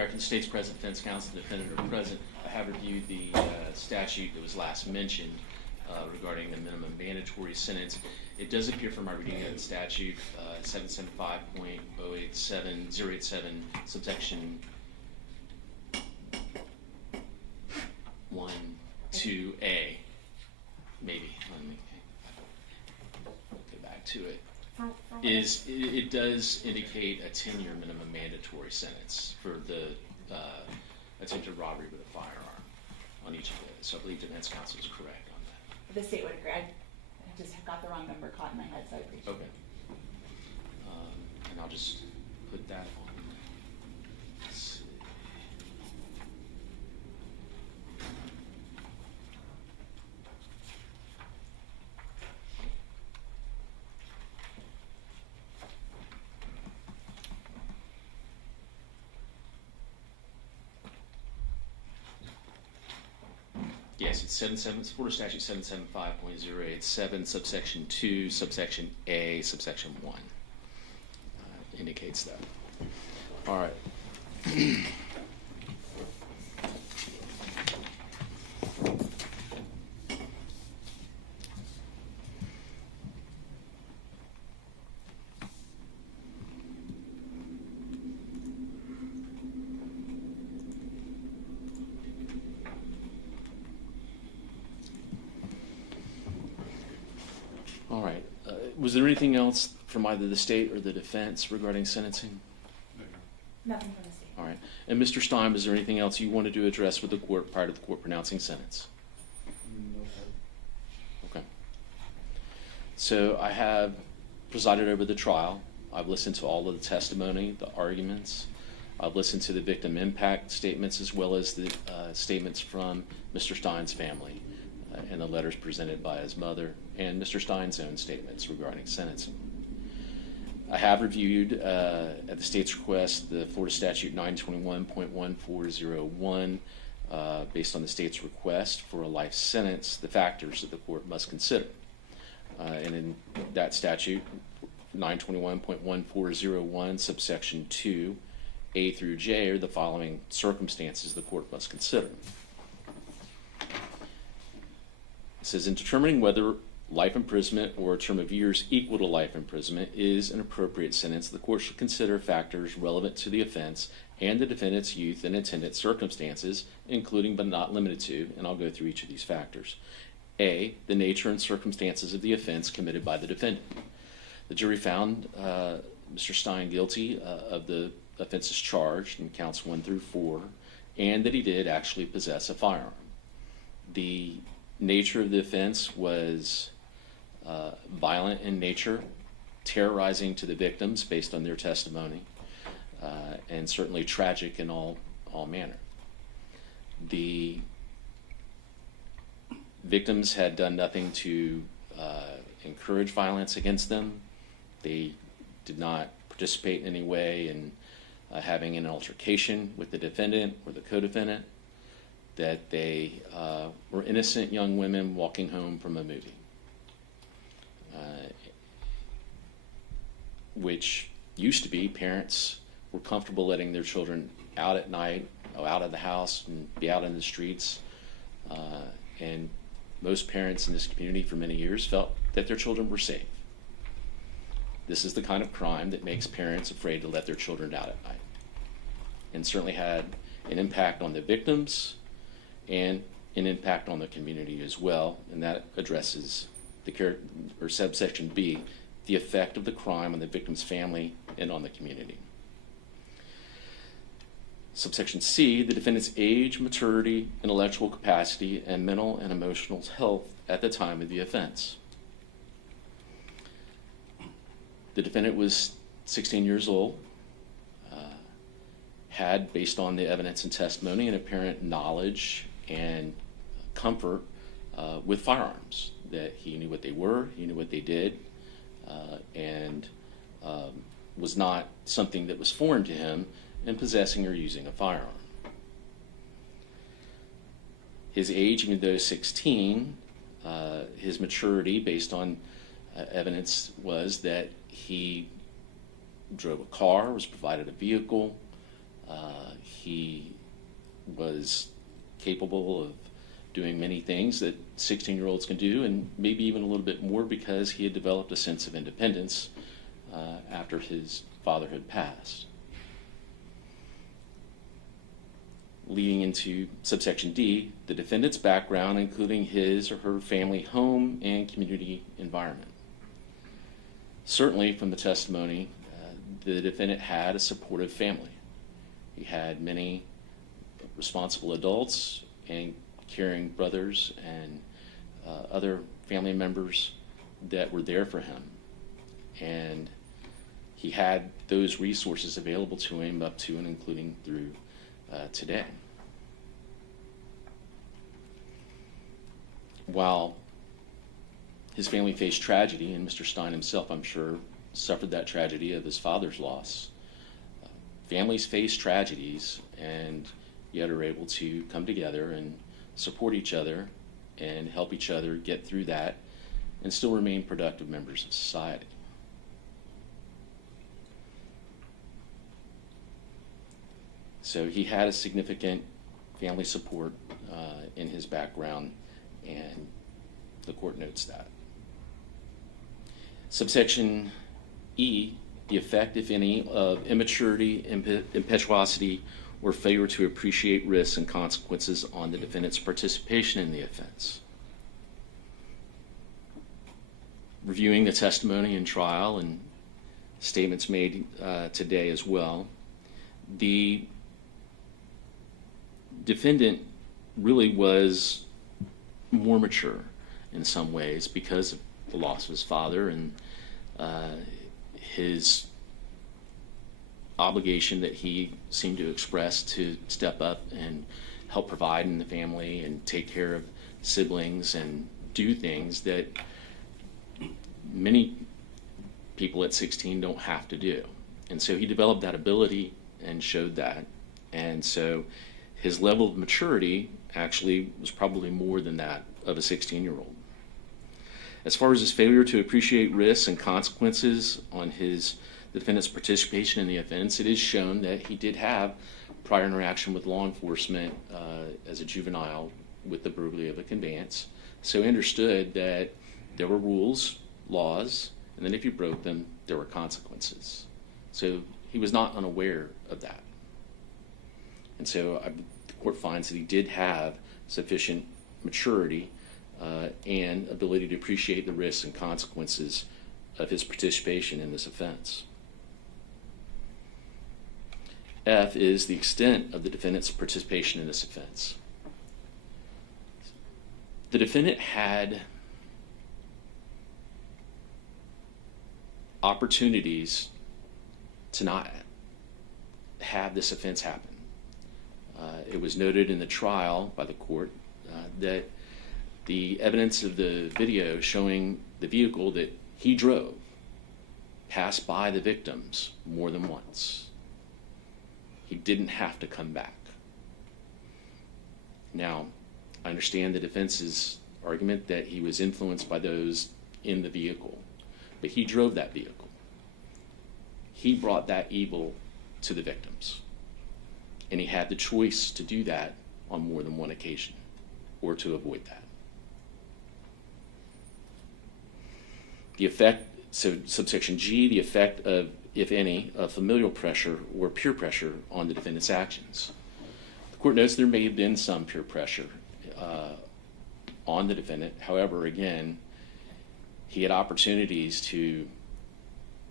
correct. The state's present, defense counsel, defendant are present. I have reviewed the statute that was last mentioned regarding the minimum mandatory sentence. It does appear from my reading of the statute, 775.087, subsection 1, 2A, maybe. Let me go back to it. It does indicate a 10-year minimum mandatory sentence for the attempted robbery with a firearm on each of those. So I believe defense counsel is correct on that. The state would agree. I just got the wrong number caught in my head, so I appreciate it. Okay. And I'll just put that on. Let's see. Yes, it's Florida Statute 775.087, subsection 2, subsection A, subsection 1 indicates that. All right. All right. Was there anything else from either the state or the defense regarding sentencing? Nothing from the state. All right. And Mr. Stein, was there anything else you wanted to address with the court prior to the court pronouncing sentence? No. Okay. So I have presided over the trial. I've listened to all of the testimony, the arguments. I've listened to the victim impact statements as well as the statements from Mr. Stein's family and the letters presented by his mother and Mr. Stein's own statements regarding sentencing. I have reviewed, at the state's request, the Florida Statute 921.1401, based on the state's request for a life sentence, the factors that the court must consider. And in that statute, 921.1401, subsection 2, A through J, are the following circumstances the court must consider. It says, in determining whether life imprisonment or a term of years equal to life imprisonment is an appropriate sentence, the court should consider factors relevant to the offense and the defendant's youth and attendant circumstances, including but not limited to, and I'll go through each of these factors. A, the nature and circumstances of the offense committed by the defendant. The jury found Mr. Stein guilty of the offenses charged in counts 1 through 4, and that he did actually possess a firearm. The nature of the offense was violent in nature, terrorizing to the victims based on their testimony, and certainly tragic in all manner. The victims had done nothing to encourage violence against them. They did not participate in any way in having an altercation with the defendant or the co-defendant, that they were innocent young women walking home from a movie, which used to be parents were comfortable letting their children out at night, out of the house and be out in the streets, and most parents in this community for many years felt that their children were safe. This is the kind of crime that makes parents afraid to let their children out at night, and certainly had an impact on the victims and an impact on the community as well, and that addresses the subsection B, the effect of the crime on the victim's family and on the community. Subsection C, the defendant's age, maturity, intellectual capacity, and mental and emotional health at the time of the offense. The defendant was 16 years old, had, based on the evidence and testimony, an apparent knowledge and comfort with firearms, that he knew what they were, he knew what they did, and was not something that was foreign to him in possessing or using a firearm. His age, even though 16, his maturity, based on evidence, was that he drove a car, was provided a vehicle, He was capable of doing many things that 16-year-olds can do, and maybe even a little bit more, because he had developed a sense of independence after his father had passed. Leading into subsection D, the defendant's background, including his or her family, home, and community environment. Certainly from the testimony, the defendant had a supportive family. He had many responsible adults and caring brothers and other family members that were there for him. And he had those resources available to him up to and including through today. While his family faced tragedy, and Mr. Stein himself, I'm sure, suffered that tragedy of his father's loss, families face tragedies and yet are able to come together and support each other and help each other get through that and still remain productive members of society. So he had a significant family support in his background, and the court notes that. Subsection E, the effect, if any, of immaturity, impetuosity, or failure to appreciate risks and consequences on the defendant's participation in the offense. Reviewing the testimony in trial and statements made today as well, the defendant really was more mature in some ways because of the loss of his father and his obligation that he seemed to express to step up and help provide in the family and take care of siblings and do things that many people at 16 don't have to do. And so he developed that ability and showed that. And so his level of maturity actually was probably more than that of a 16-year-old. As far as his failure to appreciate risks and consequences on the defendant's participation in the offense, it is shown that he did have prior interaction with law enforcement as a juvenile with the burglary of a conveyance. So he understood that there were rules, laws, and then if you broke them, there were consequences. So he was not unaware of that. And so the court finds that he did have sufficient maturity and ability to appreciate the risks and consequences of his participation in this offense. F is the extent of the defendant's participation in this offense. The defendant had opportunities to not have this offense happen. It was noted in the trial by the court that the evidence of the video showing the vehicle that he drove passed by the victims more than once. He didn't have to come back. Now, I understand the defense's argument that he was influenced by those in the vehicle, but he drove that vehicle. He brought that evil to the victims, and he had the choice to do that on more than one occasion or to avoid that. The effect, so subsection G, the effect of, if any, of familial pressure or peer pressure on the defendant's actions. The court notes there may have been some peer pressure on the defendant. However, again, he had opportunities to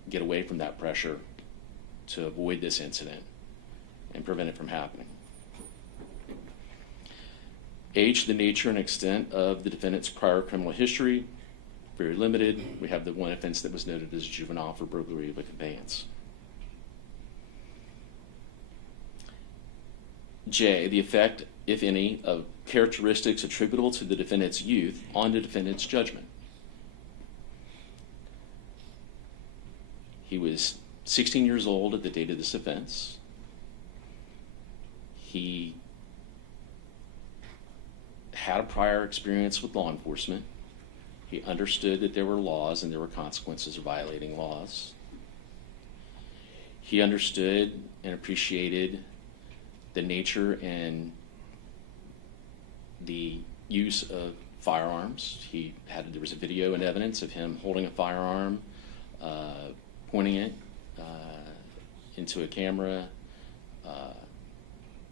get away from that pressure to avoid this incident and prevent it from happening. H, the nature and extent of the defendant's prior criminal history. Very limited. We have the one offense that was noted as juvenile for burglary of a conveyance. J, the effect, if any, of characteristics attributable to the defendant's youth on the defendant's judgment. He was 16 years old at the date of this offense. He had a prior experience with law enforcement. He understood that there were laws and there were consequences of violating laws. He understood and appreciated the nature and the use of firearms. There was a video and evidence of him holding a firearm, pointing it into a camera,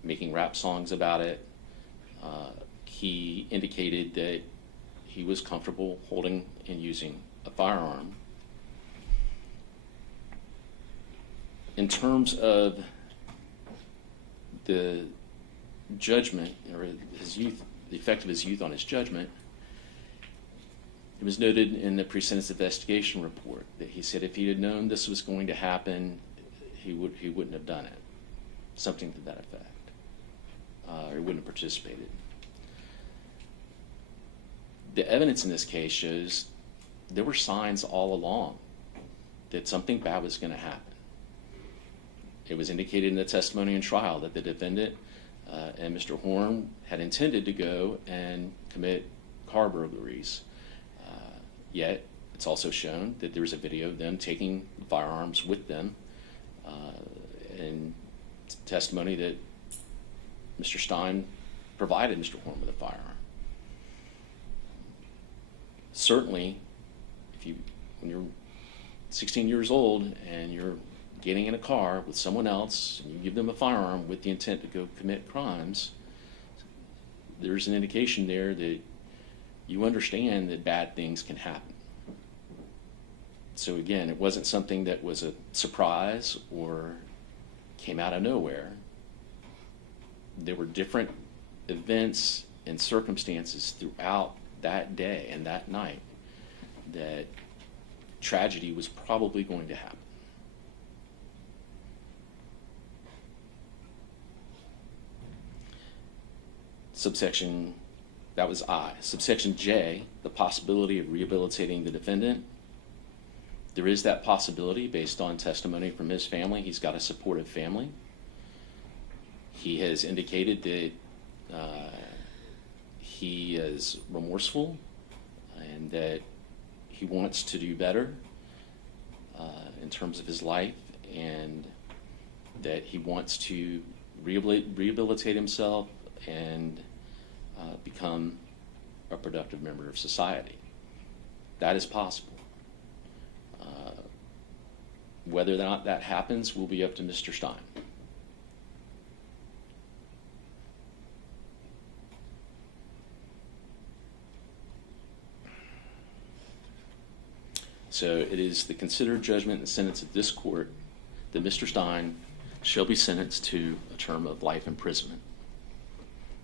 making rap songs about it. He indicated that he was comfortable holding and using a firearm. In terms of the judgment, or his youth, the effect of his youth on his judgment, it was noted in the pre-sentence investigation report that he said if he had known this was going to happen, he wouldn't have done it. Something to that effect. Or he wouldn't have participated. The evidence in this case shows there were signs all along that something bad was going to happen. It was indicated in the testimony and trial that the defendant and Mr. Horn had intended to go and commit car burglaries. Yet, it's also shown that there was a video of them taking firearms with them, and testimony that Mr. Stein provided Mr. Horn with a firearm. Certainly, when you're 16 years old and you're getting in a car with someone else and you give them a firearm with the intent to go commit crimes, there's an indication there that you understand that bad things can happen. So again, it wasn't something that was a surprise or came out of nowhere. There were different events and circumstances throughout that day and that night that tragedy was probably going to happen. Subsection, that was I. Subsection J, the possibility of rehabilitating the defendant. There is that possibility based on testimony from his family. He's got a supportive family. He has indicated that he is remorseful and that he wants to do better in terms of his life, and that he wants to rehabilitate himself and become a productive member of society. That is possible. Whether or not that happens will be up to Mr. Stein. So it is the considered judgment and sentence of this court that Mr. Stein shall be sentenced to a term of life imprisonment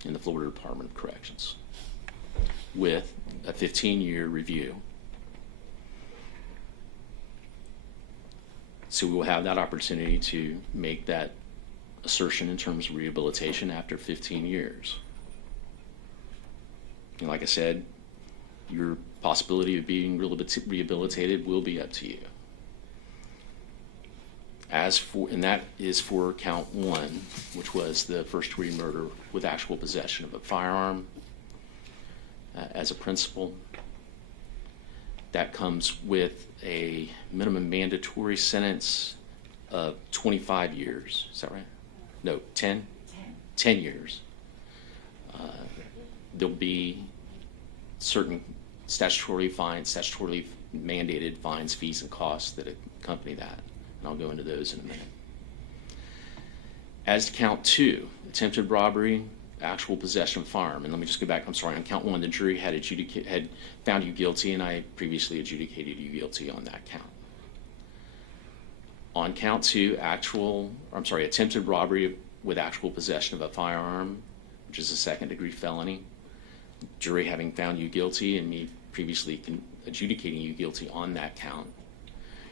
in the Florida Department of Corrections with a 15-year review. So we will have that opportunity to make that assertion in terms of rehabilitation after 15 years. And like I said, your possibility of being rehabilitated will be up to you. And that is for count 1, which was the first-degree murder with actual possession of a firearm as a principal. That comes with a minimum mandatory sentence of 25 years. Is that right? No, 10? 10 years. There'll be certain statutorily mandated fines, fees, and costs that accompany that. And I'll go into those in a minute. As to count 2, attempted robbery, actual possession of firearm. And let me just go back. I'm sorry. On count 1, the jury had found you guilty, and I previously adjudicated you guilty on that count. On count 2, attempted robbery with actual possession of a firearm, which is a second-degree felony. Jury having found you guilty and me previously adjudicating you guilty on that count.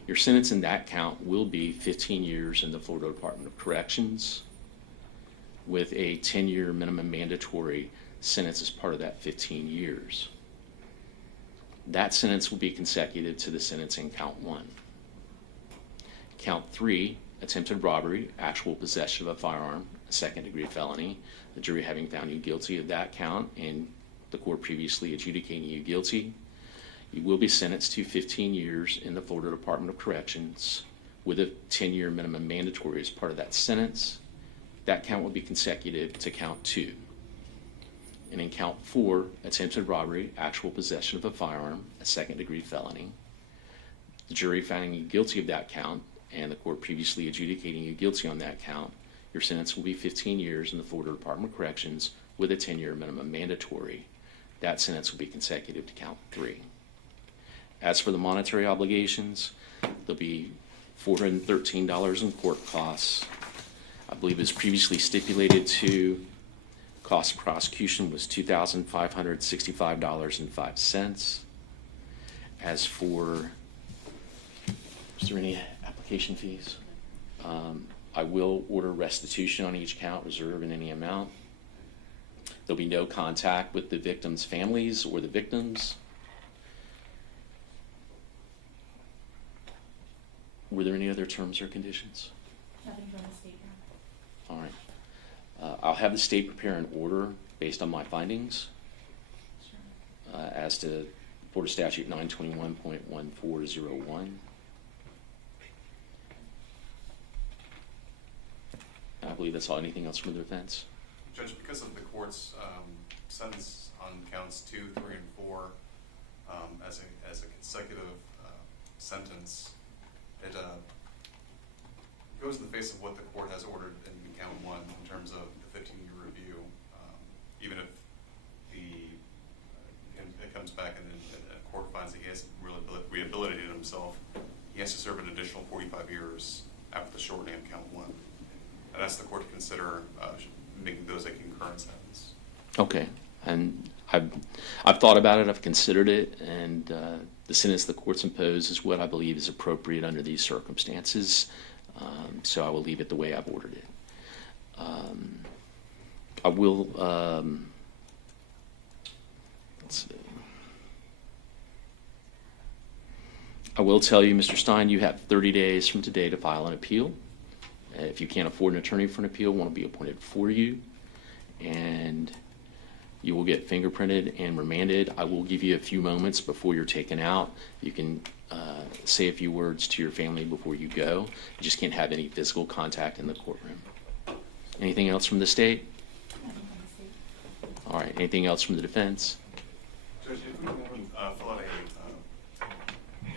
Your sentence in that count will be 15 years in the Florida Department of Corrections with a 10-year minimum mandatory sentence as part of that 15 years. That sentence will be consecutive to the sentence in count 1. Count 3, attempted robbery, actual possession of a firearm, a second-degree felony. The jury having found you guilty of that count and the court previously adjudicating you guilty, you will be sentenced to 15 years in the Florida Department of Corrections with a 10-year minimum mandatory as part of that sentence. that count will be consecutive to count 2. And in count 4, attempted robbery, actual possession of a firearm, a second-degree felony. The jury finding you guilty of that count, and the court previously adjudicating you guilty on that count, your sentence will be 15 years in the Florida Department of Corrections with a 10-year minimum mandatory. That sentence will be consecutive to count 3. As for the monetary obligations, there'll be $413 in court costs. I believe it was previously stipulated to cost of prosecution was $2,565.05. As for, is there any application fees? I will order restitution on each count, reserve in any amount. There'll be no contact with the victims' families or the victims. Were there any other terms or conditions? Nothing from the state now. All right. I'll have the state prepare an order based on my findings Sure. as to Florida Statute 921.1401. I believe that's all. Anything else from the defense? Judge, because of the court's sentence on counts 2, 3, and 4 as a consecutive sentence, it goes in the face of what the court has ordered in count 1 in terms of the 15-year review. Even if it comes back and the court finds that he hasn't really rehabilitated himself, he has to serve an additional 45 years after the shortening of count 1. And ask the court to consider making those a concurrent sentence. Okay, and I've thought about it. I've considered it, and the sentence the court's imposed is what I believe is appropriate under these circumstances. So I will leave it the way I've ordered it. I will. Let's see. I will tell you, Mr. Stein, you have 30 days from today to file an appeal. If you can't afford an attorney for an appeal, one will be appointed for you, and you will get fingerprinted and remanded. I will give you a few moments before you're taken out. You can say a few words to your family before you go. You just can't have any physical contact in the courtroom. Anything else from the state? Nothing from the state. All right. Anything else from the defense? Judge, if we haven't fill out an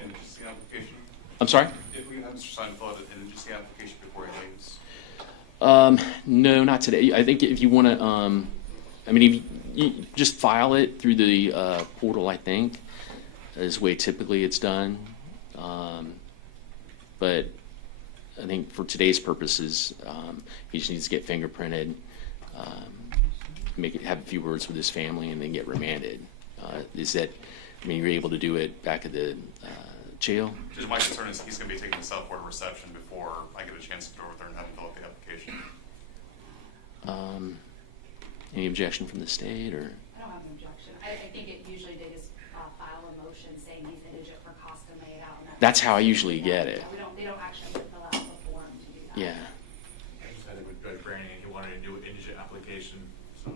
indigency application, I'm sorry? if we have Mr. Stein fill out an indigency application before he leaves. No, not today. I think if you want to, I mean, if you just file it through the portal, I think, is the way typically it's done. But I think for today's purposes, he just needs to get fingerprinted, have a few words with his family, and then get remanded. Is that, I mean, you're able to do it back at the jail? Just my concern is he's going to be taking the South Florida reception before I get a chance to go over there and have him fill out the application. Any objection from the state, or? I don't have an objection. I think it usually they just file a motion saying he's indigent for cost of made out. And That's how I usually get it. They don't actually have to fill out the form to do that. Yeah. I decided with Judge Branning, he wanted to do an indigent application, so.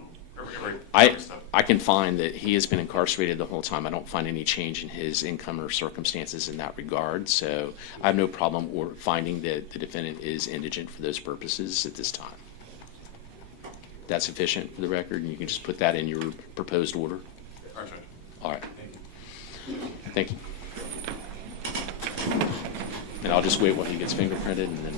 I can find that he has been incarcerated the whole time. I don't find any change in his income or circumstances in that regard. So I have no problem or finding that the defendant is indigent for those purposes at this time. That's sufficient for the record, and you can just put that in your proposed order. All right, Judge. All right. Thank you. Thank you. And I'll just wait while he gets fingerprinted, and then.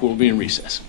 Court will be in recess.